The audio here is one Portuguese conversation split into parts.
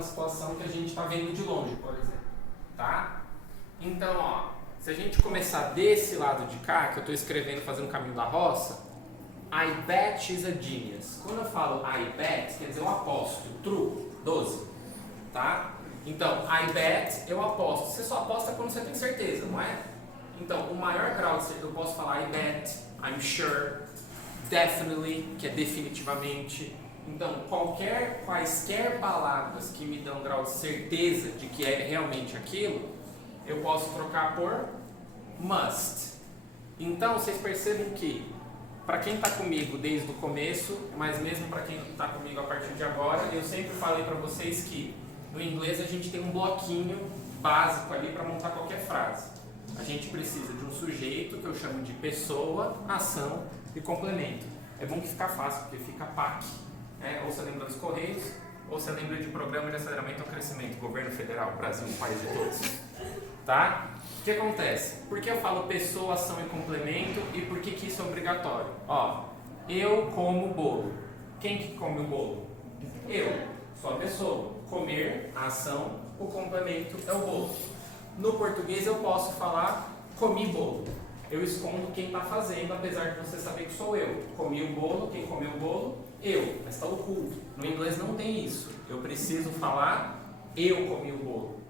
uma situação que a gente está vendo de longe, por exemplo, tá? Então, ó, se a gente começar desse lado de cá, que eu estou escrevendo fazendo o caminho da roça, I bet she's a genius. Quando eu falo I bet, quer dizer eu aposto, true, 12, tá? Então, I bet, eu aposto. Você só aposta quando você tem certeza, não é? Então, o maior grau de certeza, eu posso falar I bet, I'm sure, definitely, que é definitivamente. Então, quaisquer palavras que me dão grau de certeza de que é realmente aquilo, eu posso trocar por must. Então, vocês percebem que, para quem está comigo desde o começo, mas mesmo para quem está comigo a partir de agora, eu sempre falei para vocês que no inglês a gente tem um bloquinho básico ali para montar qualquer frase. A gente precisa de um sujeito, que eu chamo de pessoa, ação e complemento. É bom que fica fácil, porque fica PAC. Né? Ou você lembra dos Correios, ou você lembra de Programa de Aceleramento ao Crescimento, Governo Federal, Brasil, país de todos. Tá? O que acontece? Por que eu falo pessoa, ação e complemento e por que isso é obrigatório? Ó, eu como bolo. Quem que come o bolo? Eu, sou a pessoa. Comer, a ação, o complemento é o bolo. No português eu posso falar comi bolo. Eu escondo quem está fazendo, apesar de você saber que sou eu. Comi o bolo, quem comeu o bolo? Eu, mas está oculto. No inglês não tem isso. Eu preciso falar eu comi o bolo.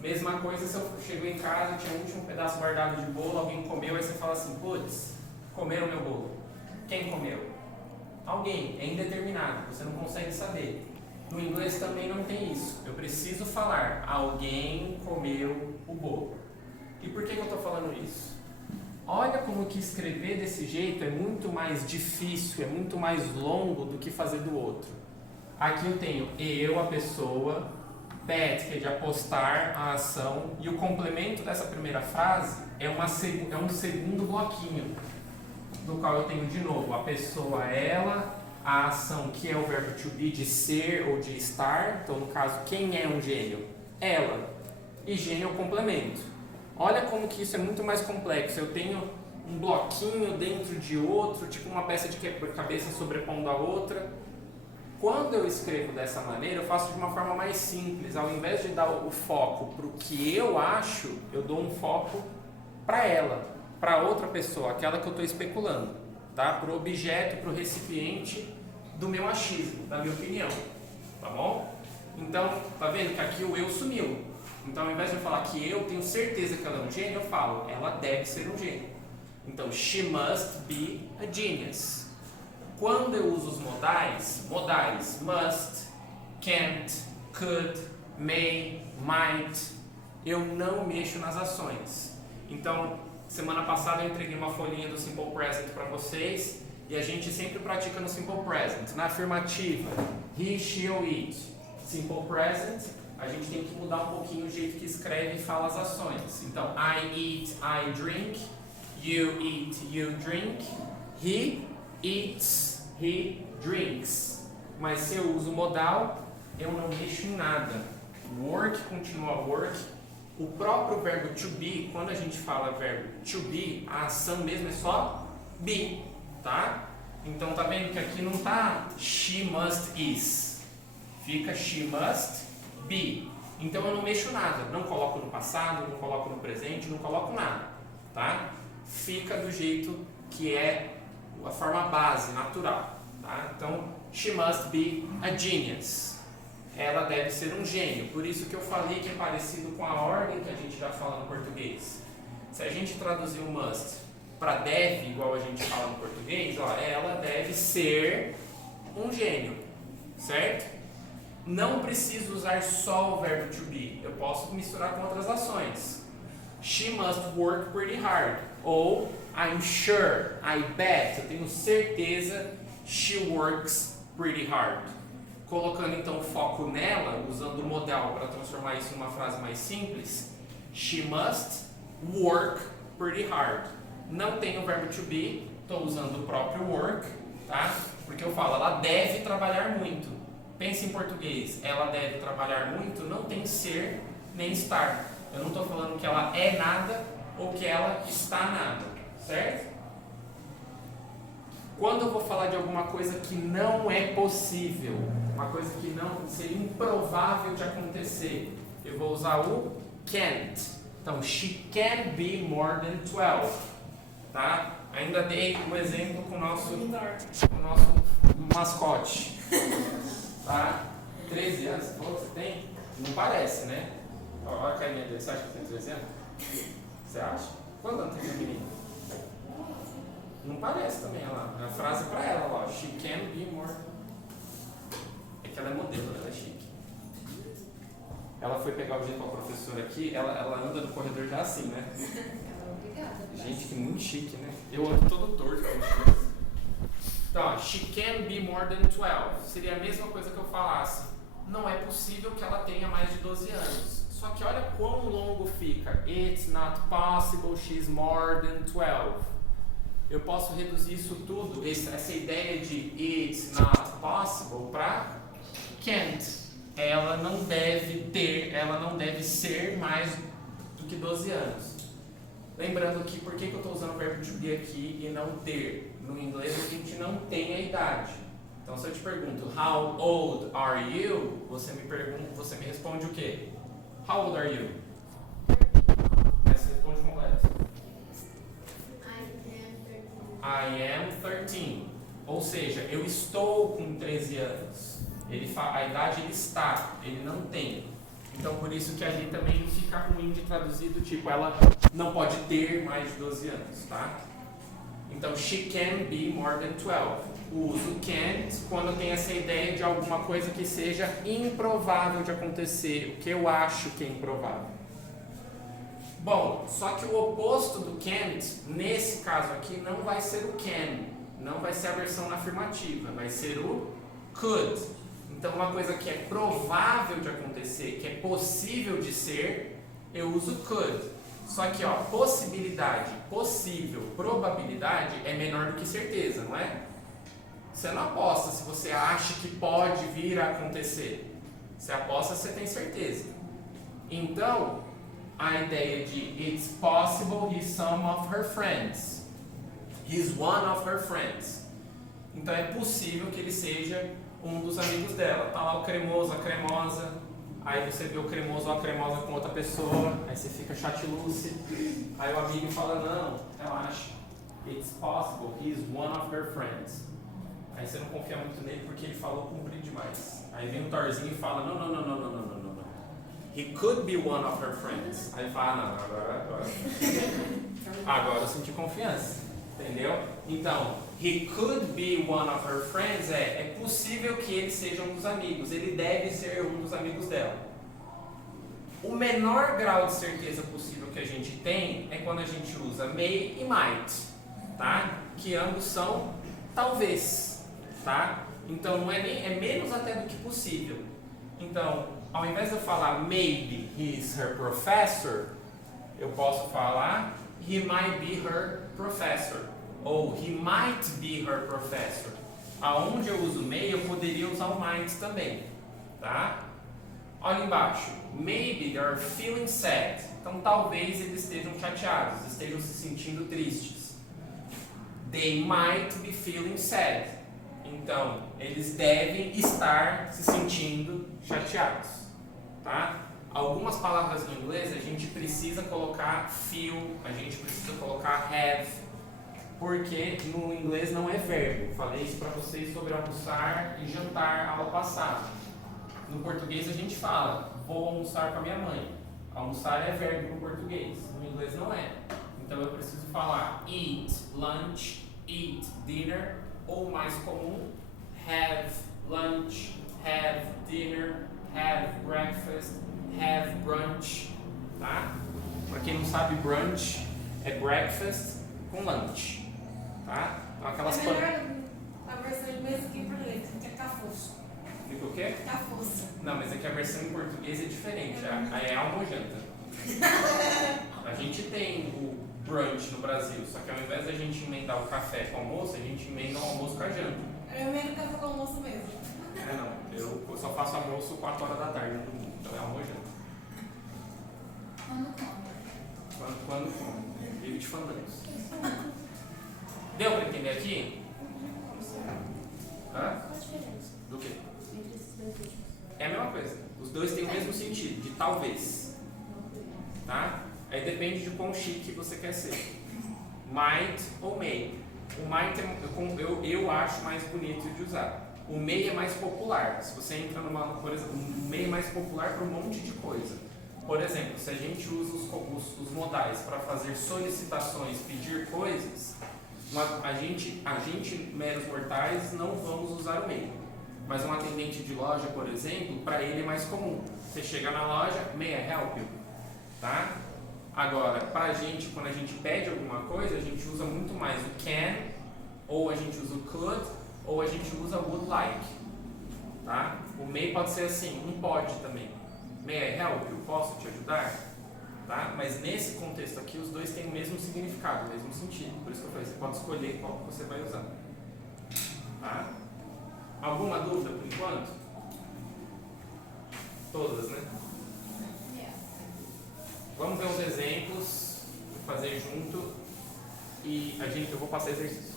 Mesma coisa se eu chego em casa, tinha o último pedaço guardado de bolo, alguém comeu, aí você fala assim, putz, comeram meu bolo. Quem comeu? Alguém, é indeterminado, você não consegue saber. No inglês também não tem isso. Eu preciso falar, alguém comeu o bolo. E por que eu estou falando isso? Olha como que escrever desse jeito é muito mais difícil, é muito mais longo do que fazer do outro. Aqui eu tenho eu, a pessoa, bet, que é de apostar, a ação, e o complemento dessa primeira frase é um segundo bloquinho, no qual eu tenho de novo a pessoa, ela, a ação, que é o verbo to be, de ser ou de estar. Então, no caso, quem é um gênio? Ela. E gênio é o complemento. Olha como que isso é muito mais complexo. Eu tenho um bloquinho dentro de outro, tipo uma peça de quebra-cabeça sobrepondo a outra. Quando eu escrevo dessa maneira, eu faço de uma forma mais simples. Ao invés de dar o foco para o que eu acho, eu dou um foco para ela, para outra pessoa, aquela que eu estou especulando, tá? Para o objeto, para o recipiente do meu achismo, da minha opinião, tá bom? Então, tá vendo que aqui o eu sumiu. Então, ao invés de eu falar que eu tenho certeza que ela é um gênio, eu falo, ela deve ser um gênio. Então, she must be a genius. Quando eu uso os modais, must, can't, could, may, might, eu não mexo nas ações. Então, semana passada eu entreguei uma folhinha do Simple Present para vocês e a gente sempre pratica no Simple Present. Na afirmativa, he, she ou it. Simple Present, a gente tem que mudar um pouquinho o jeito que escreve e fala as ações. Então, I eat, I drink, you eat, you drink, he eats, he drinks. Mas se eu uso modal, eu não mexo em nada. Work continua work. O próprio verbo to be, quando a gente fala verbo to be, a ação mesmo é só be, tá? Então tá vendo que aqui não tá she must is, fica she must be. Então eu não mexo nada, não coloco no passado, não coloco no presente, não coloco nada, tá? Fica do jeito que é a forma base, natural, tá? Então, she must be a genius. Ela deve ser um gênio, por isso que eu falei que é parecido com a ordem que a gente já fala no português. Se a gente traduzir o must para deve, igual a gente fala no português, ó, ela deve ser um gênio, certo? Não preciso usar só o verbo to be, eu posso misturar com outras ações. She must work pretty hard, ou I'm sure, I bet, eu tenho certeza, she works pretty hard. Colocando então o foco nela, usando o modal para transformar isso em uma frase mais simples, she must work pretty hard. Não tem o verbo to be, estou usando o próprio work, tá? Porque eu falo, ela deve trabalhar muito. Pense em português, ela deve trabalhar muito, não tem ser nem estar. Eu não estou falando que ela é nada ou que ela está nada, certo? Quando eu vou falar de alguma coisa que não é possível, uma coisa que não seria improvável de acontecer, eu vou usar o can't. Então, she can be more than 12. Tá? Ainda dei um exemplo com o nosso mascote. Tá? 13 anos, você tem? Não parece, né? Olha a carinha dele, você acha que tem 13 anos? Você acha? Quantos anos tem essa menina? Não parece também, olha lá. A frase pra ela, ó. She can be more. É que ela é modelo, ela é chique. Ela foi pegar o jeito com a professora aqui, ela anda no corredor já assim, né? Gente, que muito chique, né? Eu ando todo torto. Então, ó, she can be more than 12. Seria a mesma coisa que eu falasse. Não é possível que ela tenha mais de 12 anos. Só que olha quão longo fica. It's not possible she's more than 12. Eu posso reduzir isso tudo, essa ideia de it's not possible, para can't. Ela não deve ser mais do que 12 anos. Lembrando que, por que eu estou usando o verbo to be aqui e não ter? No inglês a gente não tem a idade. Então, se eu te pergunto, how old are you? Você me responde o quê? How old are you? Aí você responde completo. I am 13. Ou seja, eu estou com 13 anos. A idade ele está, ele não tem. Então, por isso que ali também fica ruim de traduzir do tipo, ela não pode ter mais de 12 anos, tá? Então, she can be more than 12. Uso can't quando tem essa ideia de alguma coisa que seja improvável de acontecer, o que eu acho que é improvável. Bom, só que o oposto do can't, nesse caso aqui, não vai ser o can, não vai ser a versão afirmativa, vai ser o could. Então, uma coisa que é provável de acontecer, que é possível de ser, eu uso could. Só que, ó, possibilidade, possível, probabilidade é menor do que certeza, não é? Você não aposta se você acha que pode vir a acontecer. Você aposta se você tem certeza. Então, a ideia de it's possible he's some of her friends. He's one of her friends. Então, é possível que ele seja um dos amigos dela. Tá lá o cremoso, a cremosa. Aí você vê o cremoso ou a cremosa com outra pessoa. Aí você fica chatilúcido. Aí o amigo fala, não, relaxa. It's possible he's one of her friends. Aí você não confia muito nele porque ele falou comprido demais. Aí vem o Thorzinho e fala, não. He could be one of her friends. Aí fala, não, agora eu senti confiança. Entendeu? Então, he could be one of her friends é possível que ele seja um dos amigos. Ele deve ser um dos amigos dela. O menor grau de certeza possível que a gente tem é quando a gente usa may e might, tá? Que ambos são talvez, tá? Então não é menos até do que possível. Então, ao invés de eu falar maybe he's her professor, eu posso falar he might be her professor. Ou he might be her professor. Aonde eu uso may, eu poderia usar o might também. Tá? Olha embaixo. Maybe they are feeling sad. Então talvez eles estejam chateados, estejam se sentindo tristes. They might be feeling sad. Então, eles devem estar se sentindo chateados. Tá? Algumas palavras no inglês a gente precisa colocar feel, a gente precisa colocar have, porque no inglês não é verbo. Falei isso para vocês sobre almoçar e jantar aula passada. No português a gente fala, vou almoçar com a minha mãe. Almoçar é verbo no português, no inglês não é. Então eu preciso falar eat lunch, eat dinner, ou mais comum, have lunch, have dinner, have breakfast, have brunch, tá? Para quem não sabe, brunch é breakfast com lunch, tá? Então aquelas a versão em inglês aqui em português, que é cafuço. Fica o quê? Cafuço. Não, mas é que a versão em português é diferente, aí é almojanta. A gente tem o brunch no Brasil, só que ao invés da gente emendar o café com o almoço, a gente emenda o almoço com a janta. Eu emendo o café com o almoço mesmo. Não, eu só faço almoço 4 horas da tarde no domingo, então é almojanta. Quando come? Quando come? Vive de fandangos. Deu pra entender aqui? Hã? Qual a diferença Do quê? entre esses dois últimos? É a mesma coisa. Os dois têm o mesmo sentido, de talvez. Tá? Aí depende de quão chique você quer ser. Might ou may. O might eu acho mais bonito de usar. O may é mais popular. Se você entra numa, por exemplo, o may é mais popular para um monte de coisa. Por exemplo, se a gente usa os modais para fazer solicitações, pedir coisas, a gente, meros mortais, não vamos usar o may. Mas um atendente de loja, por exemplo, para ele é mais comum. Você chega na loja, may I help you? Tá? Agora, para a gente, quando a gente pede alguma coisa, a gente usa muito mais o can, ou a gente usa o could, ou a gente usa o would like. Tá? O may pode ser assim, um pode também. May I help you? Posso te ajudar? Tá? Mas nesse contexto aqui, os dois têm o mesmo significado, o mesmo sentido. Por isso que eu falei, você pode escolher qual você vai usar. Tá? Alguma dúvida por enquanto? Todas, né? Vamos ver uns exemplos, vou fazer junto e eu vou passar exercício.